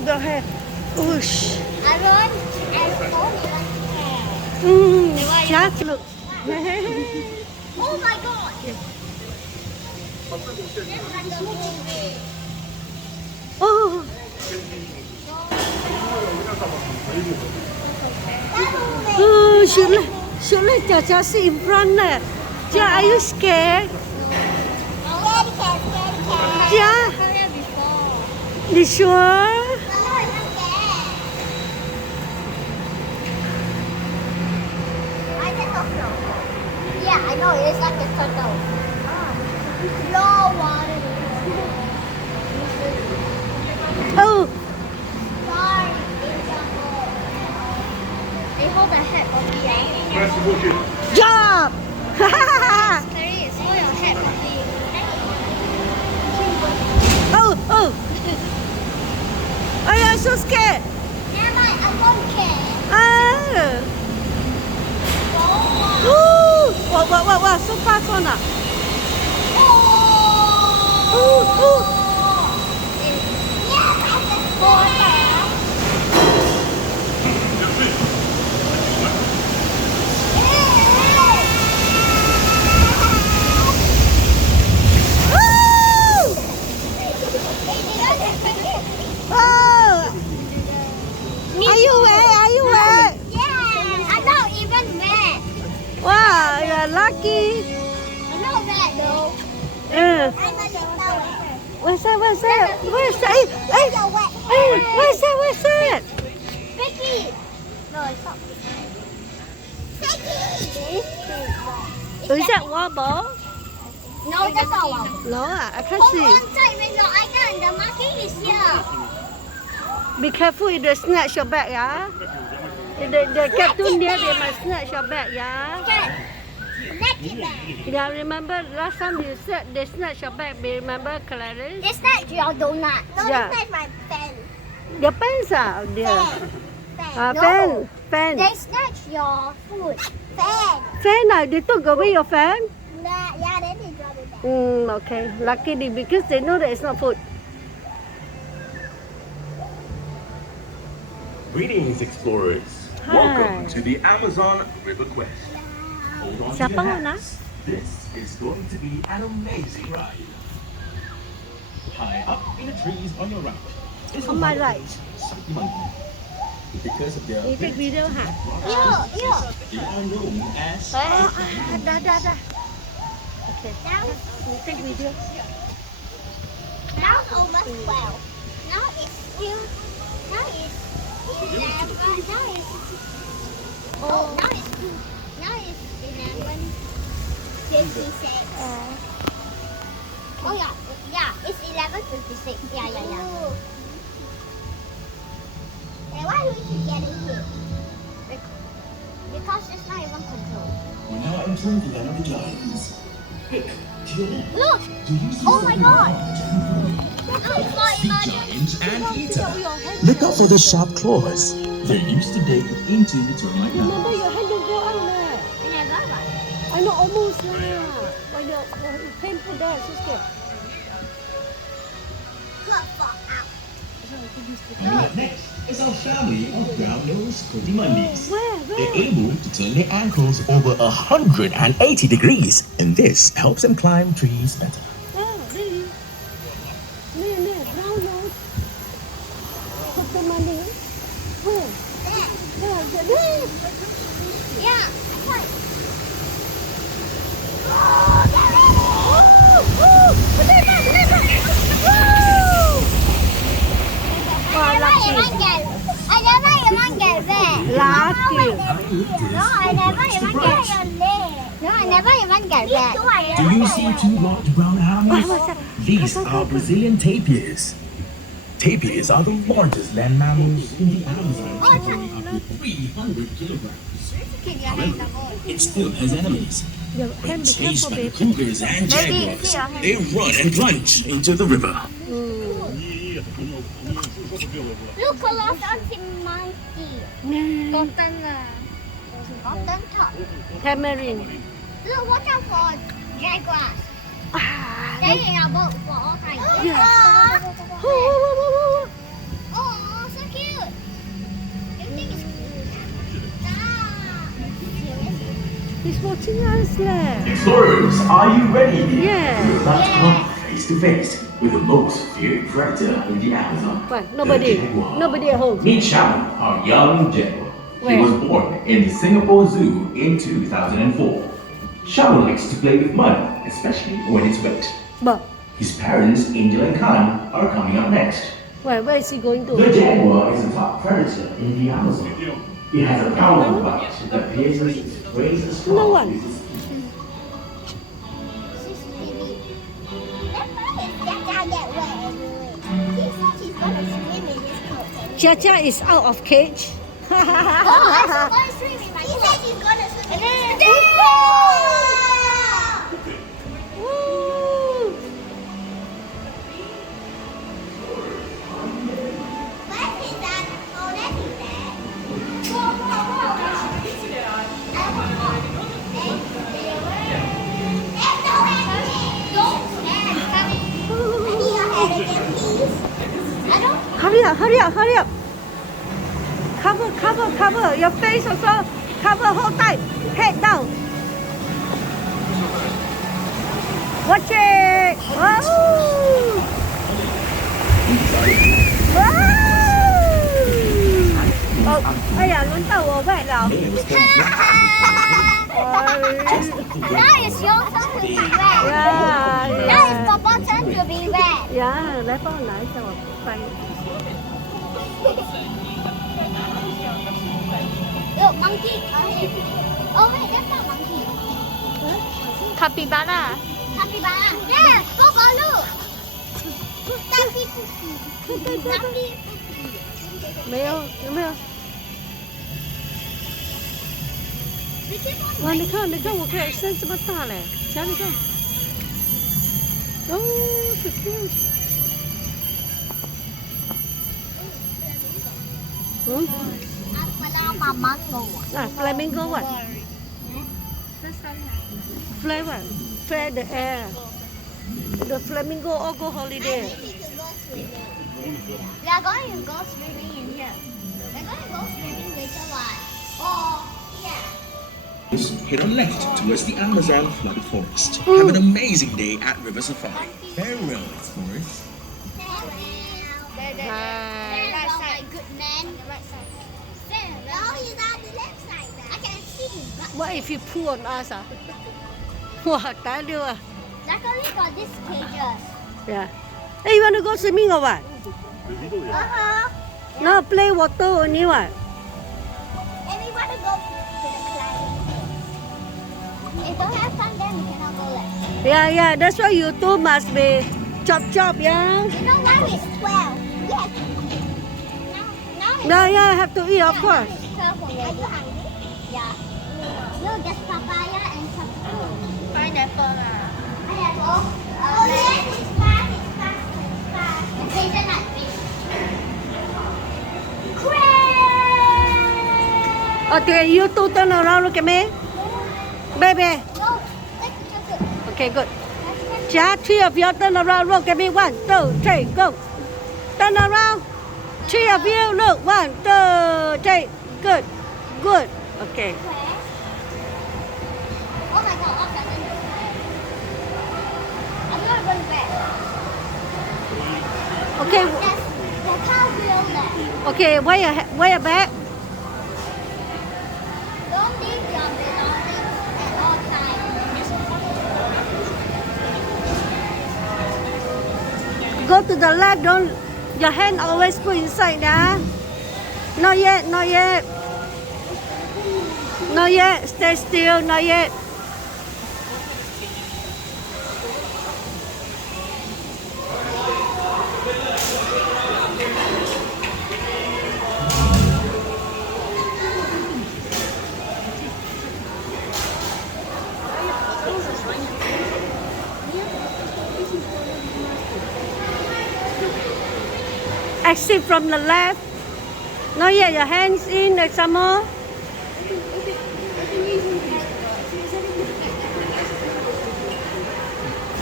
keep your hair. Whoosh. I run and only run hair. Just look. Oh my god! Oh. Oh, should let Jaja sit in front. Ja, are you scared? Ja, you sure? Yeah, I know, it's like a turtle. Low water. Oh, Sorry, they hold the head of the job. Clarice, hold your head of Oh. Oh, you're so scared. Never, I won't care. Ah. Ooh. Wow, so fast one. Ooh. Oh. Are you wet? Yeah, I'm not even wet. Wow, you're lucky. I'm not wet though. Uh, I'm a little what's that? Where's that? Hey, what's that? Vicky! No, it's not. Vicky! Is that wobble? No, that's not one. No, I can't Hold see. on tight with your icon. The marking is here. Be careful if they snatch your bag, yeah? If they get too near, they might snatch your bag, yeah? Yeah, remember last time you said they snatched your bag, remember, Clarice? They snatch your donut. No, Yeah. they snatch my pen. Your pens are there. No. Pen. They snatch your food. Pen. Fan, they took away your fan? Yeah, then they drop it back. Okay. Luckily, because they know that it's not food. Greetings, explorers. Hi. Welcome to the Amazon River Quest. Hold on to Siapa your mana? hats. This is going to be an amazing ride. High up in the trees on your right is On my right. Sakti monkey. Because of their You take video, huh? Yeah. they are known as Dah. Okay. You take video. Now it's almost 12. Now it's still. Now it's 11. Now it's. Oh, now it's 2. Now it's 11:56. Oh yeah, it's 11:56. Yeah. Hey, why do we keep getting hit? Because it's not even controlled. we're now entering the land of the giants. Quick, to your left. Look! Do you see Oh my something god! large? Sea giant and eater. Look out for the sharp claws. They used to dig into the termite Remember, mounds. your hand don't go out. I never like. I know almost lah. But the painful there, so scared. Look, fall out. Coming up next is our family of brown-nosed coatimundis. Where? They're able to turn their ankles over 180 degrees, and this helps them climb trees better. Oh, really? There, brown nose. Put the money. Where? There. Yeah. I never even get wet. Lucky. No, I never even get. No, I never even get wet. Do you see two large brown animals? These are Brazilian tapirs. Tapirs are the largest land mammals in the Amazon, weighing up to 300 kilograms. However, it still has enemies. When chased by the cougars and jaguars, they run and plunge into the river. Look, a lot of monkey. Cotton top. Tamarind. Look, watch out for jaguars. They are both for all kinds. Yeah. Whoa. Oh. He's watching us leh. Explorers, are you ready? Yeah. We're about to come face to face with the most feared predator in the Amazon. Why? the Nobody. jaguar. Nobody at home. Meet Sharon, our young jaguar. Where? He was born in the Singapore Zoo in 2004. Sharon likes to play with mud, especially when it's wet. But His parents, Angel and Khan, are coming up next. where is he going The to? jaguar is a top predator in the Amazon. It has a powerful bite that pierces its razor strong. No one. She's baby. That's why Jaja get wet everywhere. She said she's gonna swim in this coat. Chacha is out of cage. Oh, I'm gonna swim in my coat. She said she's gonna swim in my coat. Woo! Where's his dad? Oh, that's his dad. Whoa, whoa, whoa. There's no hand. Don't hand. I need your hand again, please. I don't. Hurry up, hurry up, hurry up. Cover, cover, cover. Your face also. Cover, hold tight. Head down. Watch it. Wow. Wow. Oh, ây da, lún tàu ở vậy nào? Now it's your turn to be red. Yeah, Now it's yeah. Papa's turn to be red. Yeah, lấy con nãy cho một tay. Look, monkey. Oh wait, that's not monkey. Capybara. Capybara. Yeah, go look. Ducky. Ducky. 没有，有没有？哇，你看，你看，我可以伸这么大嘞，瞧你看。哦，so cute。嗯， Mama go. 啊，flamingo what? Fly what? Fly the air. The flamingo all go holiday. We are going to go swimming in here. We're going to go swimming later on. Oh, yeah. Head on left towards the Amazon flooded forest. Have an amazing day at River Safari. Farewell, explorers. Farewell, my good man. The right side. Farewell, he's on the left side. I can see his butt. What if you pull on us à? Wow, tá đưa à? Luckily got these cages. Yeah. Hey, you want to go swimming or what? Uh-huh. No, play water only what? And we want to go to the climbing. If don't have fun, then we cannot go left. Yeah, that's why you two must be chop, yeah? You know, now it's 12. Yes. Now No, yeah, have to eat, of course. it's 12 already. Are you hungry? Yeah. Look, there's papaya and some fruit. Pineapple lah. Pineapple. Oh, yes, it's fast. And hazelnut fish. Crab! Okay, you two turn around, look at me. Baby. Go. Take picture too. Okay, good. Ja, three of you turn around, look at me. 1, 2, 3, go. Turn around. Three of you, look. 1, 2, 3. Good. Okay. Oh my god, I'm gonna run back. Okay, That's the cow wheel there. okay, wear back. Don't leave your belongings at all times. Go to the left, don't, your hand always put inside, yeah? Not yet. Not yet, stay still, not yet. Exit from the left. Not yet, your hands in, like some more.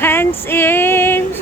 Hands in.